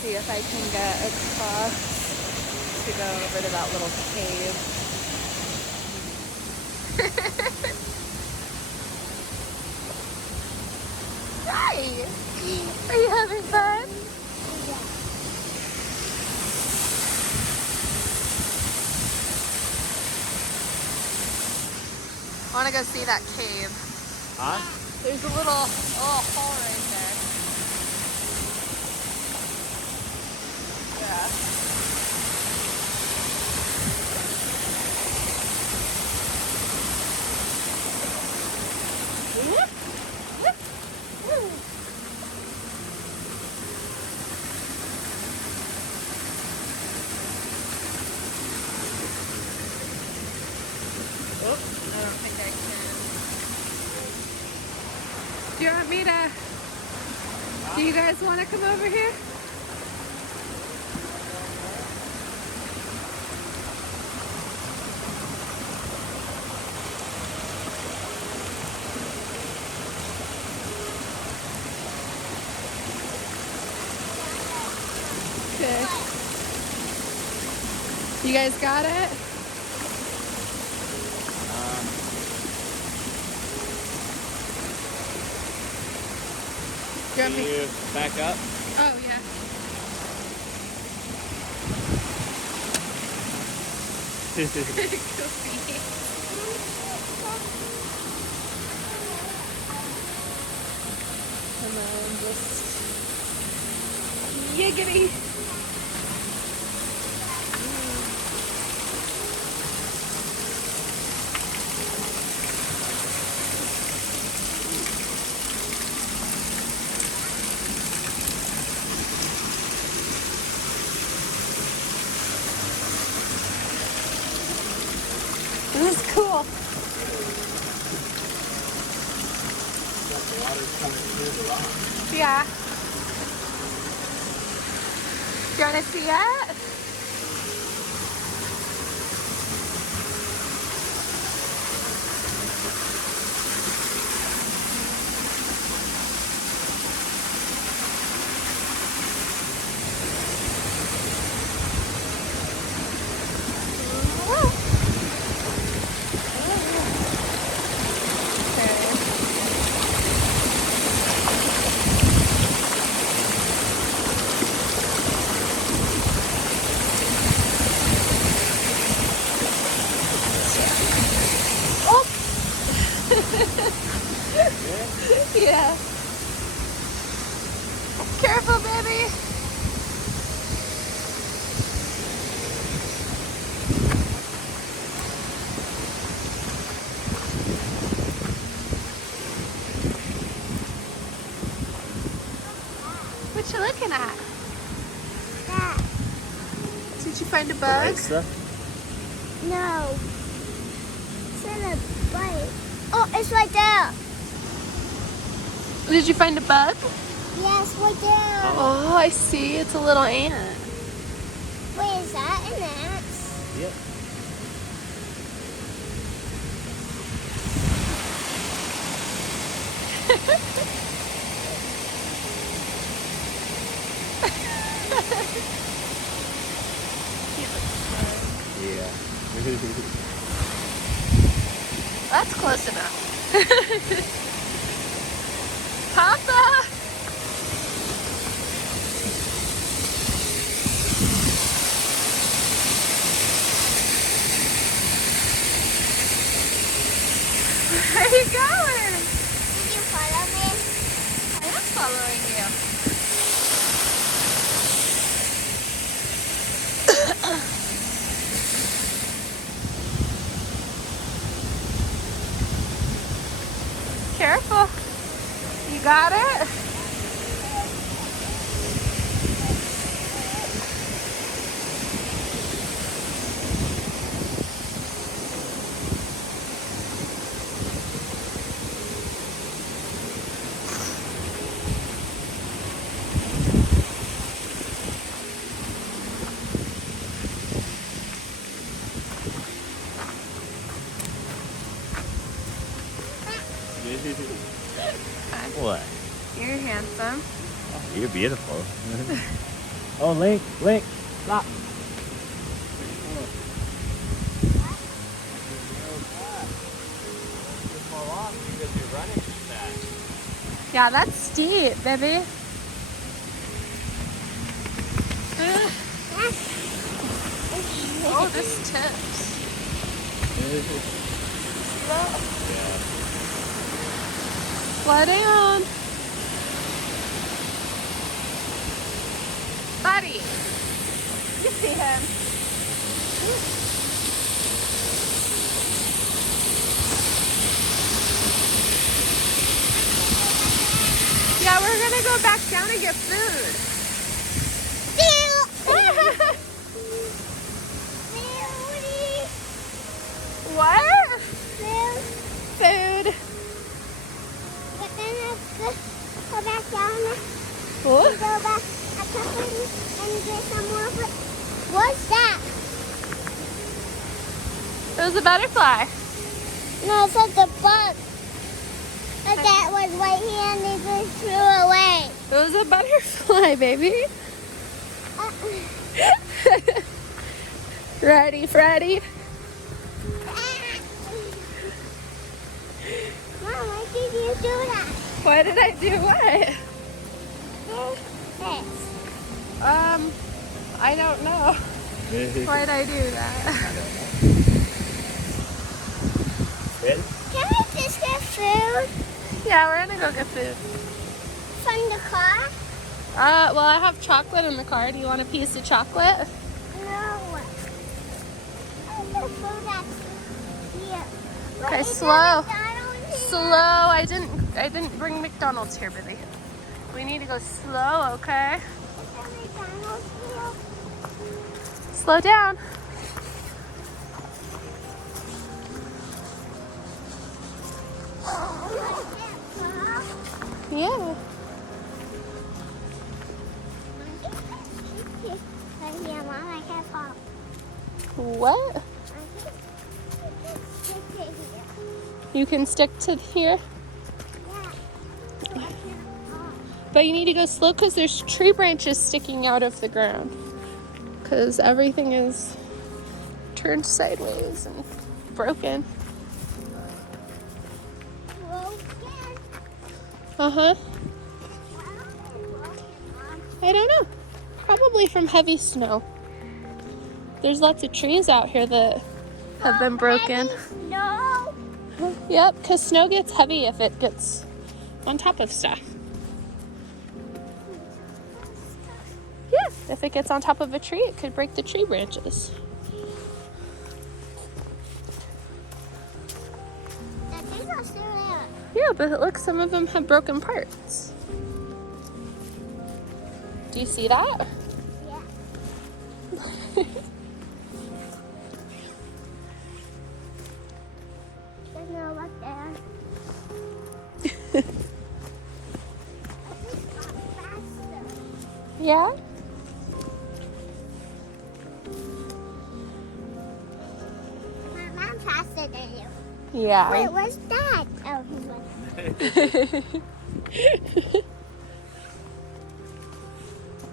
see if I can get across to go over to that little cave. Hi! Are you having fun? I want to go see that cave. Huh? There's a little hole right there. Yeah. I don't think I can. Do you want me to? Do you guys want to come over here? Okay. You guys got it? Can you back up? Oh, yeah. And then just yiggity. This is cool. Yeah. Do you want to see it? Yeah. Careful, baby. What you looking at? That. Did you find a bug? No. It's in a bite. Oh, it's right there. Did you find a bug? Yes, right there. Oh, I see. It's a little ant. Wait, is that an ant? Yep. Yeah. That's close enough. Papa! Where are you going? Did you follow me? I am following you. Careful. You got it? What? You're handsome. You're beautiful. Oh, Link, stop. Yeah, that's steep, baby. Oh, this tips. Slow down. Buddy. You see him. Yeah, we're gonna go back down and get food. What? Food. But then let's go back down What? and go back a couple and get some more food. What's that? It was a butterfly. No, it's like a bug. But that was right here and they just threw away. It was a butterfly, baby. Ready, Freddy? Mom, why did you do that? Why did I do what? This. I don't know. Why did I do that? Good? Can we just get food Yeah, we're gonna go get food. from the car? Well, I have chocolate in the car. Do you want a piece of chocolate? No. The food that's here. Okay, Is there slow. McDonald's here? Slow. I didn't bring McDonald's here, baby. We need to go slow, okay? Is there McDonald's here? Slow down. Yeah. Right here, Mom, I can't pop. What? I can stick it here. You can stick to here, Yeah. I can't pop. but you need to go slow because there's tree branches sticking out of the ground. Because everything is turned sideways and broken. Broken. Uh-huh. Why are they broken, Mom? I don't know. Probably from heavy snow. There's lots of trees out here that have been broken. No. Yep, because snow gets heavy if it gets on top of stuff. Yeah, if it gets on top of a tree, it could break the tree branches. The things are still there. Yeah, but look, some of them have broken parts. Do you see that? Yeah. There's no luck there. I think I'm faster. Yeah? I'm faster than you. Yeah. Wait, what's that? Oh, he went.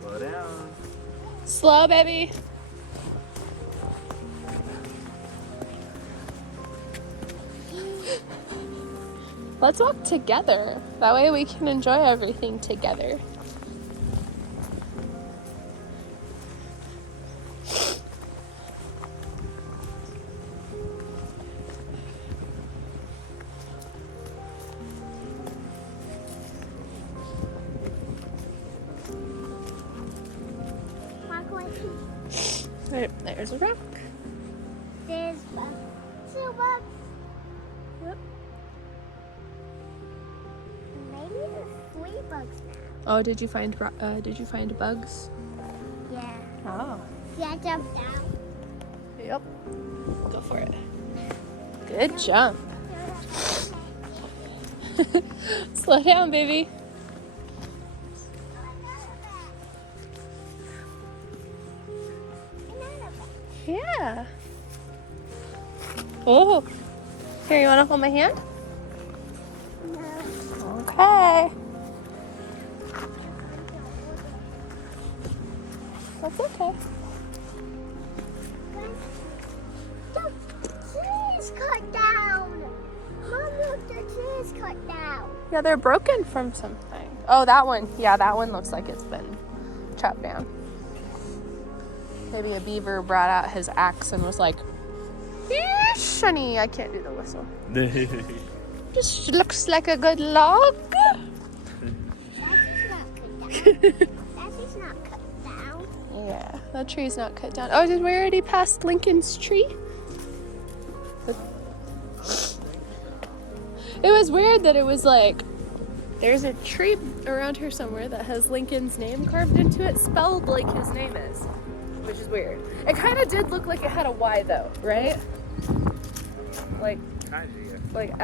Slow down. Slow, baby. Let's walk together. That way we can enjoy everything together. Mark, what is Right, there's a rock. this bug? Two bugs. Yep. Maybe there's 3 bugs now. Oh, did you find bugs? Yeah. Oh. Yeah, jump down. Yep. Go for it. Good jump. Slow down, baby. Yeah. Oh. Here, you want to hold my hand? Okay. That's okay. The tree is cut down. Mom, look, the tree is cut down. Yeah, they're broken from something. Oh, that one. Yeah, that one looks like it's been chopped down. Maybe a beaver brought out his axe and was like, "Yes, honey." I can't do the whistle. Just looks like a good log. That is not cut down. That is not cut down. Yeah, that tree's not cut down. Oh, did we already pass Lincoln's tree? It was weird that it was like, there's a tree around here somewhere that has Lincoln's name carved into it, spelled like his name is, which is weird. It kind of did look like it had a Y though, right? Like Linkyn,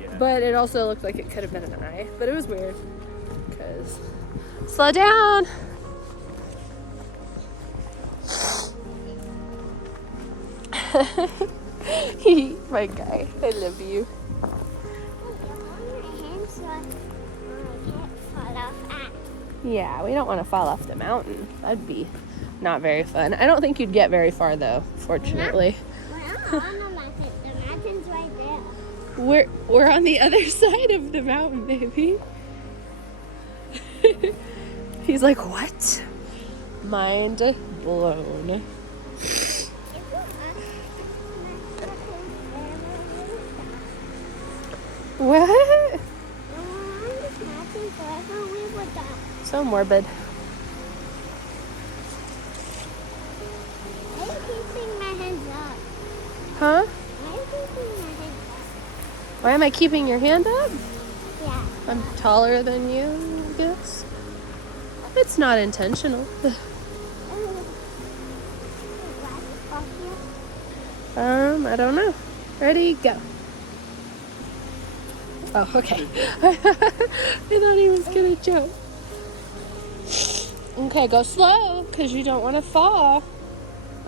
Yeah. but it also looked like it could have been an I, but it was weird. Cause slow down. My guy, I love you. Yeah, we don't want to fall off the mountain. That'd be not very fun. I don't think you'd get very far though, fortunately. We're on the mountain. The mountain's right there. We're on the other side of the mountain, baby. He's like, what? Mind blown. What? So morbid. Why are you keeping my hands up? Huh? Why are you keeping my hands up? Why am I keeping your hand up? Yeah. I'm taller than you, I guess. It's not intentional. I don't know. Ready, go. Oh, okay. I thought he was gonna jump. Okay, go slow, because you don't want to fall.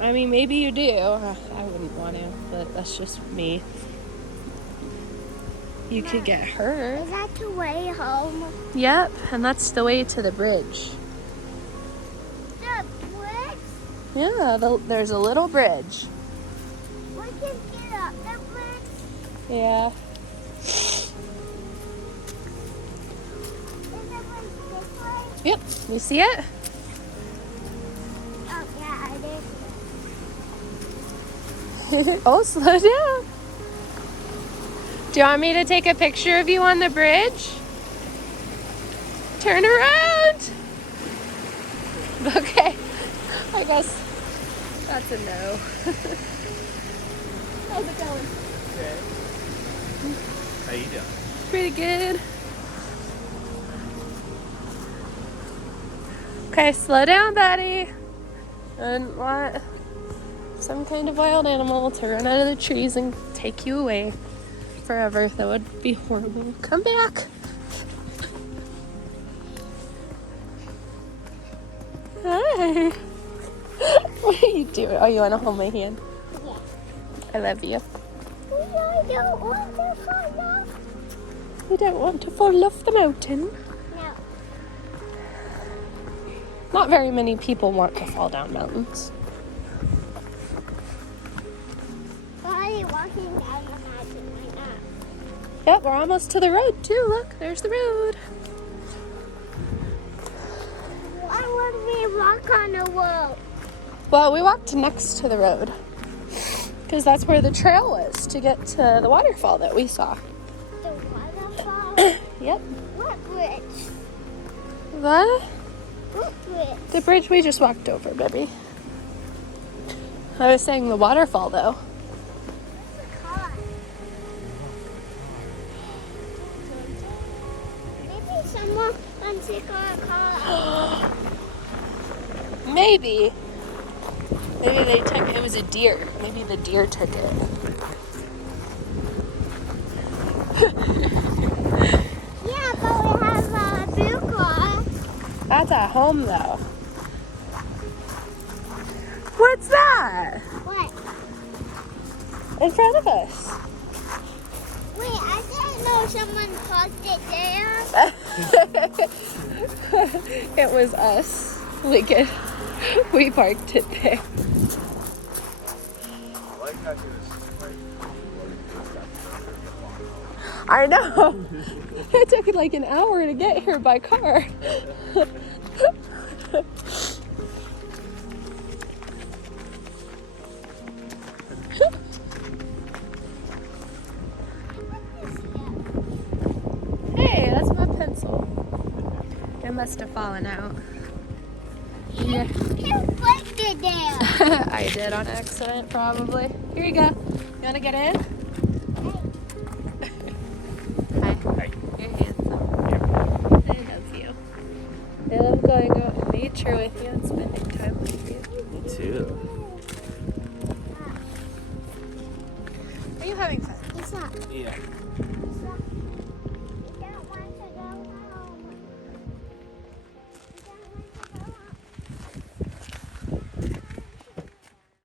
I mean, maybe you do. I wouldn't want to, but that's just me. You could get hurt. Is that the way home? Yep, and that's the way to the bridge. The bridge? Yeah, there's a little bridge. We can get up the bridge. Yeah. Is the bridge this way? Yep, you see it? Oh, yeah, it is. Oh, slow down. Do you want me to take a picture of you on the bridge? Turn around. Okay, I guess that's a no. How's it going? Okay. How you doing? Pretty good. Okay, slow down, buddy. I didn't want some kind of wild animal to run out of the trees and take you away forever. That would be horrible. Come back. Hi. What are you doing? Oh, you want to hold my hand? Yeah. I love you. I don't want to fall off. You don't want to fall off the mountain? No. Not very many people want to fall down mountains. Why are you walking down the mountain right now? Yep, we're almost to the road too. Look, there's the road. Why would we walk on the road? Well, we walked next to the road because that's where the trail was to get to the waterfall that we saw. The waterfall? Yep. What bridge? What? What bridge? The bridge we just walked over, baby. I was saying the waterfall though. The car. Maybe someone wants to go a car. Maybe. Maybe they took it was a deer. Maybe the deer took it. Yeah, but we have a blue car. That's at home though. What's that? What? In front of us. Wait, I didn't know someone parked it there. It was us. We parked it there. I like how she was like, I know. It took like an hour to get here by car. Hey, that's my pencil. It must have fallen out. Yeah. Who put it there? I did on accident, probably. Here you go. You want to get in? Hi. Hi. You're handsome. I love you. I love going out in nature with you and spending time with you. Me too. Are you having fun? What's that? Yeah.